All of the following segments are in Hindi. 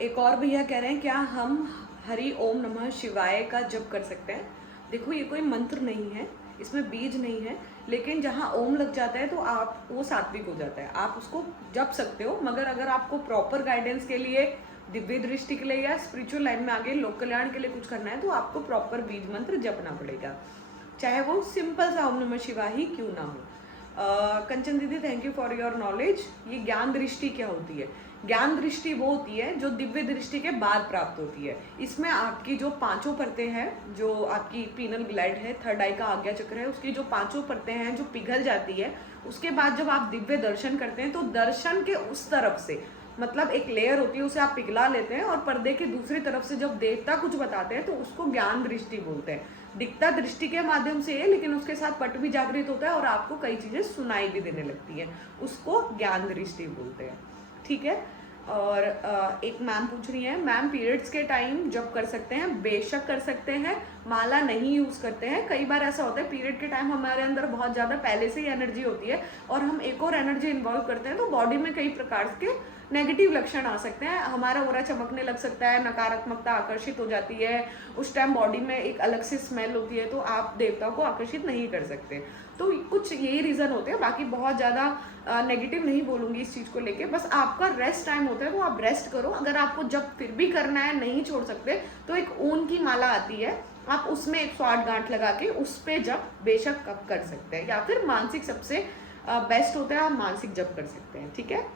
एक और भैया कह रहे हैं क्या हम हरि ओम नमः शिवाय का जप कर सकते हैं। देखो ये कोई मंत्र नहीं है, इसमें बीज नहीं है, लेकिन जहाँ ओम लग जाता है तो आप वो सात्विक हो जाता है, आप उसको जप सकते हो। मगर अगर आपको प्रॉपर गाइडेंस के लिए, दिव्य दृष्टि के लिए या स्पिरिचुअल लाइन में आगे लोक कल्याण के लिए कुछ करना है तो आपको प्रॉपर बीज मंत्र जपना पड़ेगा, चाहे वो सिंपल सा ओम नमः शिवाय ही क्यों ना हो। कंचन दीदी thank you for your knowledge. ये ज्ञान दृष्टि क्या होती है? ज्ञान दृष्टि वो होती है जो दिव्य दृष्टि के बाद प्राप्त होती है। इसमें आपकी जो पांचों परतें हैं, जो आपकी पीनल ग्लैंड है, थर्ड आई का आज्ञा चक्र है, उसकी जो पांचों परतें हैं जो पिघल जाती है, उसके बाद जब आप दिव्य दर्शन करते हैं तो दर्शन के उस तरफ से, मतलब एक लेयर होती है उसे आप पिघला लेते हैं, और पर्दे की दूसरी तरफ से जब देवता कुछ बताते हैं तो उसको ज्ञान दृष्टि बोलते हैं। दिखता दृष्टि के माध्यम से है, लेकिन उसके साथ पट भी जागृत होता है और आपको कई चीजें सुनाई भी देने लगती है, उसको ज्ञान दृष्टि बोलते हैं। ठीक है। और एक मैम पूछ रही है, मैम पीरियड्स के टाइम जब कर सकते हैं? बेशक कर सकते हैं, माला नहीं यूज करते हैं। कई बार ऐसा होता है पीरियड के टाइम हमारे अंदर बहुत ज्यादा पहले से ही एनर्जी होती है और हम एक और एनर्जी इन्वॉल्व करते हैं तो बॉडी में कई प्रकार के नेगेटिव लक्षण आ सकते हैं। हमारा ओरा चमकने लग सकता है, नकारात्मकता आकर्षित हो जाती है, उस टाइम बॉडी में एक अलग से स्मेल होती है, तो आप देवताओं को आकर्षित नहीं कर सकते। तो कुछ यही रीजन होते हैं, बाकी बहुत ज्यादा नेगेटिव नहीं बोलूंगी इस चीज को लेके। बस आपका रेस्ट टाइम होता है तो आप रेस्ट करो। अगर आपको जब फिर भी करना है, नहीं छोड़ सकते, तो एक ऊन की माला आती है, आप उसमें 108 गांठ लगा के उस पे जब बेशक कर सकते हैं, या फिर मानसिक सबसे बेस्ट होता है, आप मानसिक जब कर सकते हैं। ठीक है।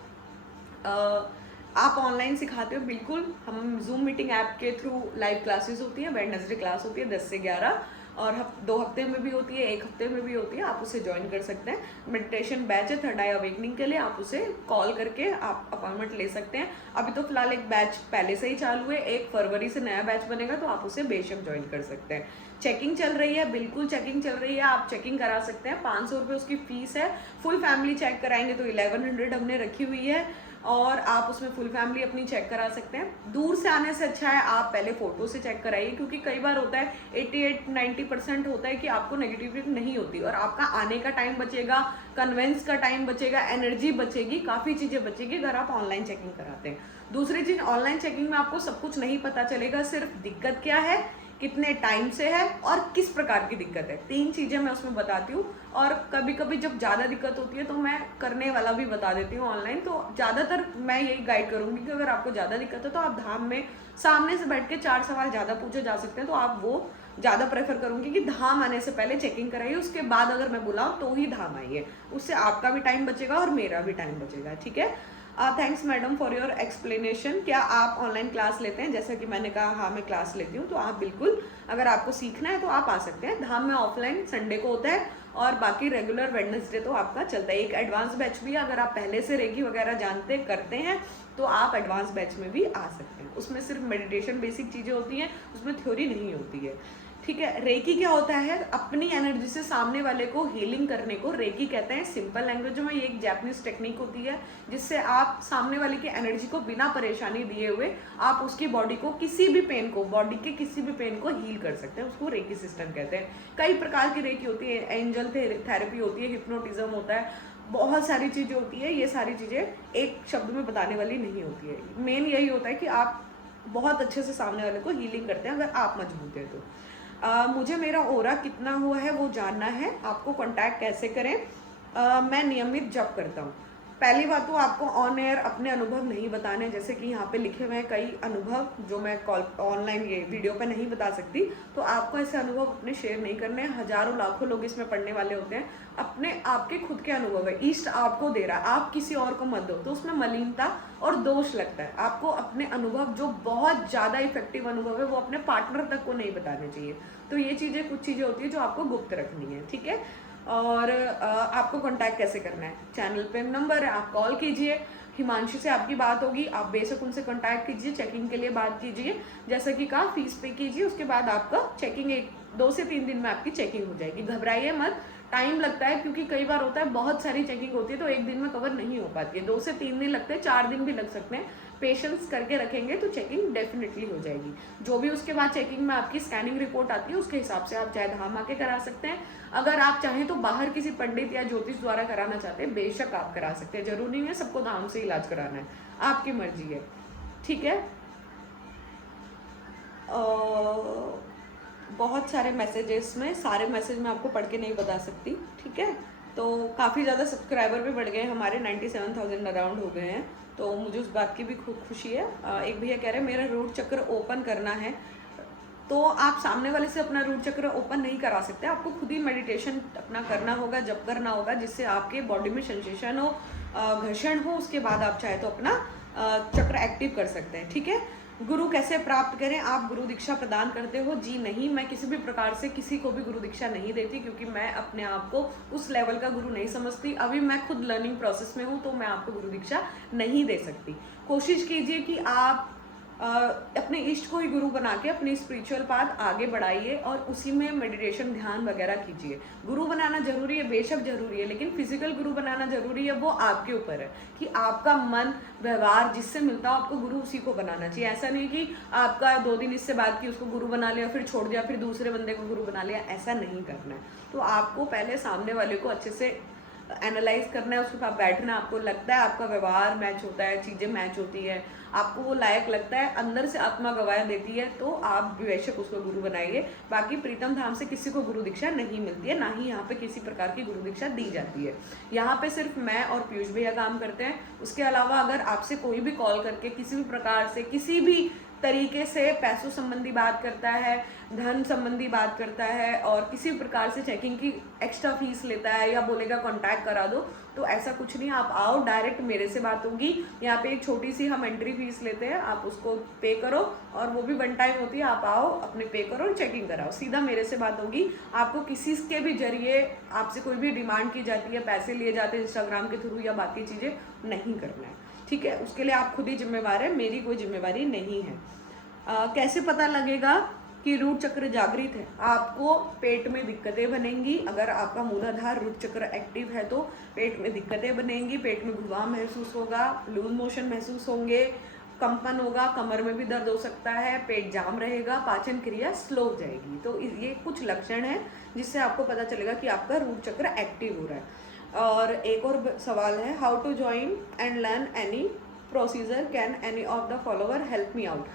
आप ऑनलाइन सिखाते हो? बिल्कुल, हम जूम मीटिंग ऐप के थ्रू लाइव क्लासेस होती है, वेडनेसडे क्लास होती है 10 से 11, और 2 हफ्ते में भी होती है, 1 हफ्ते में भी होती है, आप उसे ज्वाइन कर सकते हैं। मेडिटेशन बैच है थर्ड आई अवेकनिंग के लिए, आप उसे कॉल करके आप अपॉइंटमेंट ले सकते हैं। अभी तो फिलहाल एक बैच पहले से ही चालू है, 1 फरवरी से नया बैच बनेगा, तो आप उसे बेशक ज्वाइन कर सकते हैं। चेकिंग चल रही है, बिल्कुल चेकिंग चल रही है, आप चेकिंग करा सकते हैं। 500 रुपये उसकी फीस है। फुल फैमिली चेक कराएंगे तो 1100 हमने रखी हुई है, और आप उसमें फुल फैमिली अपनी चेक करा सकते हैं। दूर से आने से अच्छा है आप पहले फोटो से चेक कराइए, क्योंकि कई बार होता है 88-90% होता है कि आपको नेगेटिविटी नहीं होती, और आपका आने का टाइम बचेगा, कन्वेंस का टाइम बचेगा, एनर्जी बचेगी, काफ़ी चीज़ें बचेगी अगर आप ऑनलाइन चेकिंग कराते हैं। दूसरी चीज़, ऑनलाइन चेकिंग में आपको सब कुछ नहीं पता चलेगा, सिर्फ दिक्कत क्या है, कितने टाइम से है, और किस प्रकार की दिक्कत है। 3 चीज़ें मैं उसमें बताती हूँ, और कभी कभी जब ज़्यादा दिक्कत होती है तो मैं करने वाला भी बता देती हूँ ऑनलाइन। तो ज़्यादातर मैं यही गाइड करूँगी कि अगर आपको ज़्यादा दिक्कत है तो आप धाम में सामने से बैठ के 4 सवाल ज़्यादा पूछे जा सकते हैं, तो आप वो ज़्यादा प्रेफर करूँगी कि धाम आने से पहले चेकिंग कराइए, उसके बाद अगर मैं बुलाऊँ तो ही धाम आइए, उससे आपका भी टाइम बचेगा और मेरा भी टाइम बचेगा। ठीक है। Thanks madam for your explanation. क्या आप ऑनलाइन क्लास लेते हैं? जैसा कि मैंने कहा, हाँ मैं क्लास लेती हूँ, तो आप बिल्कुल, अगर आपको सीखना है तो आप आ सकते हैं। धाम में ऑफलाइन संडे को होता है, और बाकी रेगुलर वेडनेसडे तो आपका चलता है। एक एडवांस बैच भी है, अगर आप पहले से रेगी वगैरह जानते करते हैं तो आप एडवांस बैच में भी आ सकते हैं। उसमें सिर्फ मेडिटेशन बेसिक चीज़ें होती हैं, उसमें थ्योरी नहीं होती है। ठीक है। रेकी क्या होता है? अपनी एनर्जी से सामने वाले को हीलिंग करने को रेकी कहते हैं। सिंपल लैंग्वेज में ये एक जैपनीज टेक्निक होती है, जिससे आप सामने वाले की एनर्जी को बिना परेशानी दिए हुए आप उसकी बॉडी को, किसी भी पेन को, बॉडी के किसी भी पेन को हील कर सकते हैं। उसको रेकी सिस्टम कहते हैं। कई प्रकार की रेकी होती है, एंजल थेरेपी होती है, हिप्नोटिज्म होता है, बहुत सारी चीज़ें होती है। ये सारी चीज़ें एक शब्द में बताने वाली नहीं होती है। मेन यही होता है कि आप बहुत अच्छे से सामने वाले को हीलिंग करते हैं, अगर आप मजबूत हैं तो। मुझे मेरा ओरा कितना हुआ है वो जानना है, आपको कांटेक्ट कैसे करें? मैं नियमित जप करता हूँ। पहली बात तो आपको ऑन एयर अपने अनुभव नहीं बताने, जैसे कि यहाँ पे लिखे हुए हैं कई अनुभव जो मैं कॉल ऑनलाइन ये वीडियो पे नहीं बता सकती, तो आपको ऐसे अनुभव अपने शेयर नहीं करने हैं। हजारों लाखों लोग इसमें पढ़ने वाले होते हैं, अपने आपके खुद के अनुभव है, ईस्ट आपको दे रहा है, आप किसी और को मत दो, तो उसमें मलिनता और दोष लगता है। आपको अपने अनुभव जो बहुत ज़्यादा इफेक्टिव अनुभव है वो अपने पार्टनर तक को नहीं बताने चाहिए। तो ये चीज़ें, कुछ चीज़ें होती है जो आपको गुप्त रखनी है। ठीक है। और आपको कांटेक्ट कैसे करना है? चैनल पे नंबर है, आप कॉल कीजिए, हिमांशु से आपकी बात होगी, आप बेशक उनसे कांटेक्ट कीजिए, चेकिंग के लिए बात कीजिए, जैसा कि कहा फीस पे कीजिए, उसके बाद आपका चेकिंग 2 से 3 दिन में आपकी चेकिंग हो जाएगी। घबराइए मत, टाइम लगता है, क्योंकि कई बार होता है बहुत सारी चेकिंग होती है तो एक दिन में कवर नहीं हो पाती है। 2 से 3 दिन लगते हैं, 4 दिन भी लग सकते हैं। पेशेंस करके रखेंगे तो चेकिंग डेफिनेटली हो जाएगी। जो भी उसके बाद चेकिंग में आपकी स्कैनिंग रिपोर्ट आती है उसके हिसाब से आप चाहे धाम आके करा सकते हैं। अगर आप चाहें तो बाहर किसी पंडित या ज्योतिष द्वारा कराना चाहते हैं, बेशक आप करा सकते हैं। जरूरी नहीं है सबको धाम से इलाज कराना है, आपकी मर्जी है। ठीक है। बहुत सारे मैसेजेस में सारे मैसेज मैं आपको पढ़ के नहीं बता सकती, ठीक है। तो काफ़ी ज़्यादा सब्सक्राइबर भी बढ़ गए, हमारे 97,000 अराउंड हो गए हैं, तो मुझे उस बात की भी खूब खुशी है। एक भैया कह रहे हैं मेरा रूट चक्र ओपन करना है, तो आप सामने वाले से अपना रूट चक्र ओपन नहीं करा सकते, आपको खुद ही मेडिटेशन अपना करना होगा, जप करना होगा, जिससे आपके बॉडी में सेंसेशन हो, घर्षण हो, उसके बाद आप चाहे तो अपना चक्र एक्टिव कर सकते हैं, ठीक है। गुरु कैसे प्राप्त करें, आप गुरु दीक्षा प्रदान करते हो? जी नहीं, मैं किसी भी प्रकार से किसी को भी गुरु दीक्षा नहीं देती, क्योंकि मैं अपने आप को उस लेवल का गुरु नहीं समझती। अभी मैं खुद लर्निंग प्रोसेस में हूँ, तो मैं आपको गुरु दीक्षा नहीं दे सकती। कोशिश कीजिए कि आप अपने इष्ट को ही गुरु बना के अपनी स्पिरिचुअल पाथ आगे बढ़ाइए और उसी में मेडिटेशन ध्यान वगैरह कीजिए। गुरु बनाना जरूरी है, बेशक जरूरी है, लेकिन फिजिकल गुरु बनाना जरूरी है, वो आपके ऊपर है कि आपका मन व्यवहार जिससे मिलता हो आपको गुरु उसी को बनाना चाहिए। ऐसा नहीं कि आपका 2 दिन इससे बात की उसको गुरु बना लिया, फिर छोड़ दिया, फिर दूसरे बंदे को गुरु बना लिया, ऐसा नहीं करना है। तो आपको पहले सामने वाले को अच्छे से एनालाइज करना है, उसके साथ बैठना, आपको लगता है आपका व्यवहार मैच होता है, चीज़ें मैच होती है, आपको वो लायक लगता है, अंदर से आत्मा गवाह देती है, तो आप बेशक उसको गुरु बनाइए। बाकी प्रीतम धाम से किसी को गुरु दीक्षा नहीं मिलती है, ना ही यहाँ पे किसी प्रकार की गुरु दीक्षा दी जाती है। यहाँ पे सिर्फ मैं और पीयूष भैया काम करते हैं। उसके अलावा अगर आपसे कोई भी कॉल करके किसी भी प्रकार से किसी भी तरीके से पैसों संबंधी बात करता है, धन संबंधी बात करता है और किसी प्रकार से चेकिंग की एक्स्ट्रा फीस लेता है या बोलेगा कांटेक्ट करा दो, तो ऐसा कुछ नहीं। आप आओ, डायरेक्ट मेरे से बात होगी। यहाँ पे एक छोटी सी हम एंट्री फीस लेते हैं, आप उसको पे करो और वो भी 1 टाइम होती है। आप आओ, अपने पे करो और चेकिंग कराओ, सीधा मेरे से बात होगी। आपको किसी के भी जरिए आपसे कोई भी डिमांड की जाती है, पैसे लिए जाते हैं इंस्टाग्राम के थ्रू या बाकी चीज़ें नहीं करना है, ठीक है। उसके लिए आप खुद ही जिम्मेवार है, मेरी कोई जिम्मेवारी नहीं है। कैसे पता लगेगा कि रूट चक्र जागृत है? आपको पेट में दिक्कतें बनेंगी, अगर आपका मूलाधार रूट चक्र एक्टिव है तो पेट में दिक्कतें बनेंगी, पेट में घुमाव महसूस होगा, लूज मोशन महसूस होंगे, कंपन होगा, कमर में भी दर्द हो सकता है, पेट जाम रहेगा, पाचन क्रिया स्लो हो जाएगी। तो ये कुछ लक्षण है जिससे आपको पता चलेगा कि आपका रूट चक्र एक्टिव हो रहा है। और एक और सवाल है, how to join and learn any procedure, can any of the follower help me out?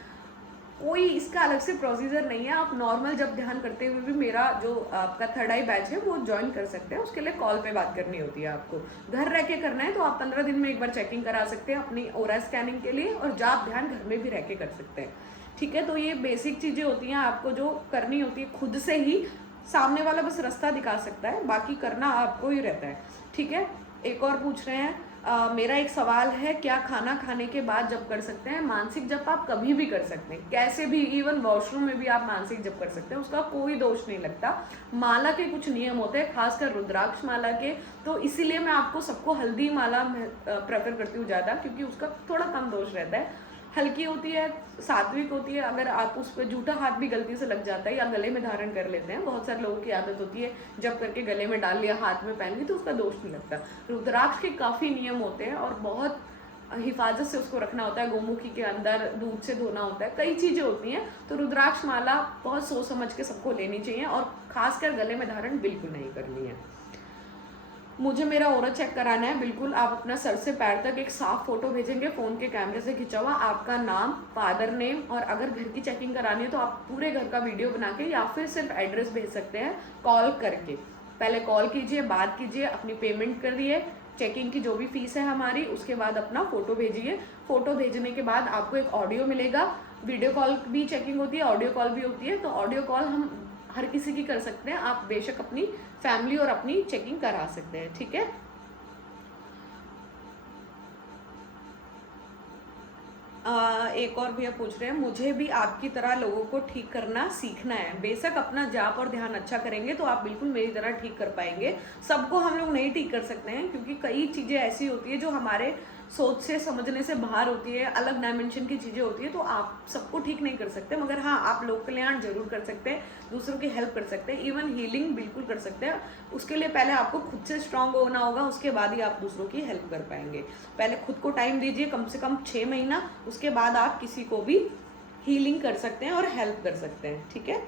कोई इसका अलग से प्रोसीजर नहीं है। आप नॉर्मल जब ध्यान करते हुए भी मेरा जो आपका 3rd आई बैच है वो ज्वाइन कर सकते हैं। उसके लिए कॉल पे बात करनी होती है, आपको घर रह के करना है तो आप 15 दिन में एक बार चेकिंग करा सकते हैं अपनी ओरा स्कैनिंग के लिए, और जाप ध्यान घर में भी रह के कर सकते हैं, ठीक है। तो ये बेसिक चीज़ें होती हैं, आपको जो करनी होती है खुद से ही, सामने वाला बस रास्ता दिखा सकता है, बाकी करना आपको ही रहता है, ठीक है। एक और पूछ रहे हैं, मेरा एक सवाल है, क्या खाना खाने के बाद जप कर सकते हैं? मानसिक जप आप कभी भी कर सकते हैं, कैसे भी, इवन वॉशरूम में भी आप मानसिक जप कर सकते हैं, उसका कोई दोष नहीं लगता। माला के कुछ नियम होते हैं, खासकर रुद्राक्ष माला के, तो इसीलिए मैं आपको सबको हल्दी माला प्रेफर करती हूँ ज़्यादा, क्योंकि उसका थोड़ा कम दोष रहता है, हल्की होती है, सात्विक होती है। अगर आप उस पर जूठा हाथ भी गलती से लग जाता है या गले में धारण कर लेते हैं, बहुत सारे लोगों की आदत होती है जब करके गले में डाल लिया, हाथ में पहन ली, तो उसका दोष नहीं लगता। रुद्राक्ष के काफ़ी नियम होते हैं और बहुत हिफाजत से उसको रखना होता है, गोमुखी के अंदर दूध से धोना होता है, कई चीज़ें होती हैं। तो रुद्राक्ष माला बहुत सोच समझ के सबको लेनी चाहिए और खासकर गले में धारण बिल्कुल नहीं करनी है। मुझे मेरा ओरा चेक कराना है, बिल्कुल आप अपना सर से पैर तक एक साफ फोटो भेजेंगे फ़ोन के कैमरे से खिंचा हुआ, आपका नाम, फादर नेम, और अगर घर की चेकिंग करानी है तो आप पूरे घर का वीडियो बना के या फिर सिर्फ एड्रेस भेज सकते हैं कॉल करके। पहले कॉल कीजिए, बात कीजिए, अपनी पेमेंट करिए, चेकिंग की जो भी फीस है हमारी, उसके बाद अपना फ़ोटो भेजिए। फ़ोटो भेजने के बाद आपको एक ऑडियो मिलेगा, वीडियो कॉल भी चेकिंग होती है, ऑडियो कॉल भी होती है। तो ऑडियो कॉल हम हर किसी की कर सकते हैं, आप बेशक अपनी फैमिली और अपनी चेकिंग करा सकते हैं, ठीक है। एक और भैया पूछ रहे हैं, मुझे भी आपकी तरह लोगों को ठीक करना सीखना है। बेशक अपना जाप और ध्यान अच्छा करेंगे तो आप बिल्कुल मेरी तरह ठीक कर पाएंगे। सबको हम लोग नहीं ठीक कर सकते हैं, क्योंकि कई चीज़ें ऐसी होती है जो हमारे सोच से समझने से बाहर होती है, अलग डायमेंशन की चीज़ें होती है, तो आप सबको ठीक नहीं कर सकते। मगर हाँ, आप लोक कल्याण जरूर कर सकते हैं, दूसरों की हेल्प कर सकते हैं, इवन हीलिंग बिल्कुल कर सकते हैं। उसके लिए पहले आपको खुद से स्ट्रांग होना होगा, उसके बाद ही आप दूसरों की हेल्प कर पाएंगे। पहले खुद को टाइम दीजिए, कम से कम 6 महीना, उसके बाद आप किसी को भी हीलिंग कर सकते हैं और हेल्प कर सकते हैं, ठीक है।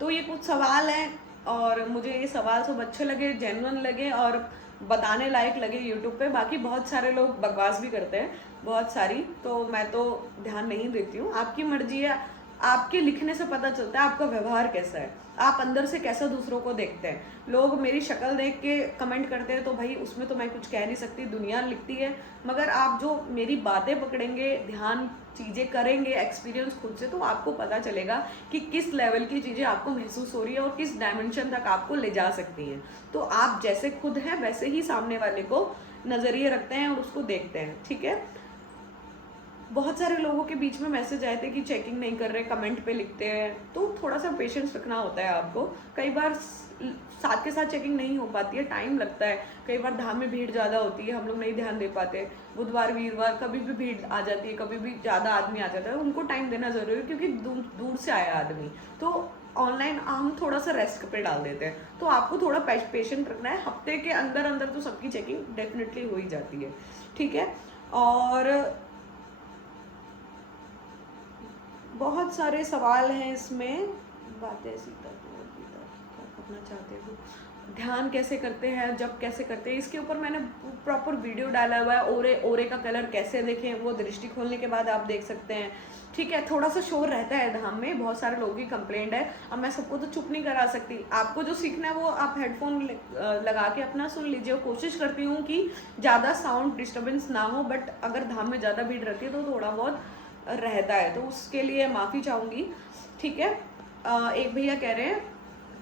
तो ये कुछ सवाल हैं और मुझे ये सवाल सब अच्छे लगे, जेन्युइन लगे और बताने लायक लगे यूट्यूब पे। बाकी बहुत सारे लोग बकवास भी करते हैं बहुत सारी, तो मैं तो ध्यान नहीं देती हूँ। आपकी मर्जी है, आपके लिखने से पता चलता है आपका व्यवहार कैसा है, आप अंदर से कैसा दूसरों को देखते हैं। लोग मेरी शक्ल देख के कमेंट करते हैं तो भाई उसमें तो मैं कुछ कह नहीं सकती, दुनिया लिखती है। मगर आप जो मेरी बातें पकड़ेंगे, ध्यान चीज़ें करेंगे, एक्सपीरियंस खुद से, तो आपको पता चलेगा कि किस लेवल की चीज़ें आपको महसूस हो रही है और किस डायमेंशन तक आपको ले जा सकती हैं। तो आप जैसे खुद हैं वैसे ही सामने वाले को नज़रिए रखते हैं और उसको देखते हैं, ठीक है। बहुत सारे लोगों के बीच में मैसेज आए थे कि चेकिंग नहीं कर रहे, कमेंट पे लिखते हैं, तो थोड़ा सा पेशेंस रखना होता है आपको। कई बार साथ के साथ चेकिंग नहीं हो पाती है, टाइम लगता है। कई बार धाम में भीड़ ज़्यादा होती है, हम लोग नहीं ध्यान दे पाते। बुधवार वीरवार कभी भी भीड़ आ जाती है, कभी भी ज़्यादा आदमी आ जाता है, उनको टाइम देना ज़रूरी है क्योंकि दूर से आया आदमी। तो ऑनलाइन हम थोड़ा सा रेस्ट पे डाल देते हैं, तो आपको थोड़ा पेशेंट रखना है। हफ्ते के अंदर अंदर तो सबकी चेकिंग डेफिनेटली हो ही जाती है, ठीक है। और बहुत सारे सवाल हैं इसमें, बातें सीता क्या करना चाहते हो, ध्यान कैसे करते हैं, जब कैसे करते हैं, इसके ऊपर मैंने प्रॉपर वीडियो डाला हुआ है। ओरे का कलर कैसे देखें वो दृष्टि खोलने के बाद आप देख सकते हैं, ठीक है। थोड़ा सा शोर रहता है धाम में, बहुत सारे लोगों की कंप्लेंट है। अब मैं सबको तो चुप नहीं करा सकती, आपको जो सीखना है वो आप हेडफोन लगा के अपना सुन लीजिए। कोशिश करती हूँ कि ज़्यादा साउंड डिस्टर्बेंस ना हो, बट अगर धाम में ज़्यादा भीड़ रहती है तो थोड़ा बहुत रहता है, तो उसके लिए माफ़ी चाहूँगी, ठीक है। एक भैया कह रहे हैं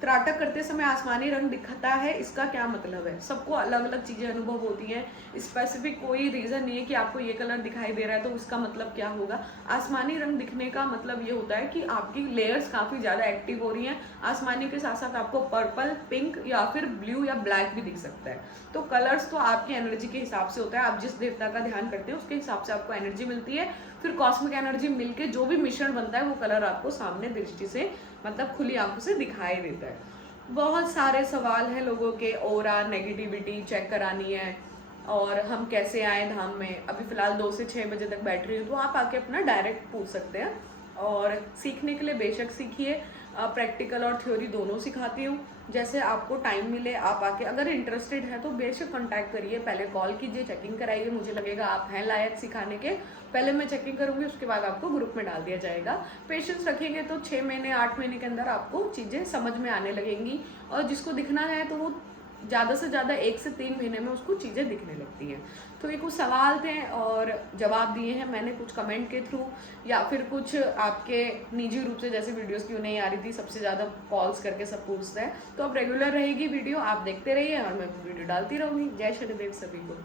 त्राटक करते समय आसमानी रंग दिखता है, इसका क्या मतलब है। सबको अलग अलग चीज़ें अनुभव होती हैं, स्पेसिफिक कोई रीज़न नहीं है कि आपको ये कलर दिखाई दे रहा है तो उसका मतलब क्या होगा। आसमानी रंग दिखने का मतलब ये होता है कि आपकी लेयर्स काफ़ी ज़्यादा एक्टिव हो रही हैं। आसमानी के साथ साथ आपको पर्पल, पिंक या फिर ब्लू या ब्लैक भी दिख सकता है। तो कलर्स तो आपकी एनर्जी के हिसाब से होता है, आप जिस देवता का ध्यान करते हैं उसके हिसाब से आपको एनर्जी मिलती है। फिर कॉस्मिक एनर्जी मिलके जो भी मिश्रण बनता है वो कलर आपको सामने दृष्टि से, मतलब खुली आंखों से दिखाई देता है। बहुत सारे सवाल हैं लोगों के, ओरा नेगेटिविटी चेक करानी है और हम कैसे आए धाम में। अभी फ़िलहाल 2 से 6 बजे तक बैठ रही हूँ, तो आप आके अपना डायरेक्ट पूछ सकते हैं। और सीखने के लिए बेशक सीखिए, प्रैक्टिकल और थ्योरी दोनों सिखाती हूँ। जैसे आपको टाइम मिले आप आके, अगर इंटरेस्टेड है तो बेशक कांटेक्ट करिए, पहले कॉल कीजिए, चेकिंग कराइए। मुझे लगेगा आप हैं लायक सिखाने के, पहले मैं चेकिंग करूँगी, उसके बाद आपको ग्रुप में डाल दिया जाएगा। पेशेंस रखेंगे तो 6 महीने 8 महीने के अंदर आपको चीज़ें समझ में आने लगेंगी। और जिसको दिखना है तो वो ज़्यादा से ज़्यादा 1 से 3 महीने में उसको चीज़ें दिखने लगती हैं। तो ये कुछ सवाल थे और जवाब दिए हैं मैंने, कुछ कमेंट के थ्रू या फिर कुछ आपके निजी रूप से, जैसे वीडियोस क्यों नहीं आ रही थी, सबसे ज़्यादा कॉल्स करके सब पूछते हैं। तो अब रेगुलर रहेगी वीडियो, आप देखते रहिए और मैं वीडियो डालती रहूँगी। जय शनिदेव सभी को।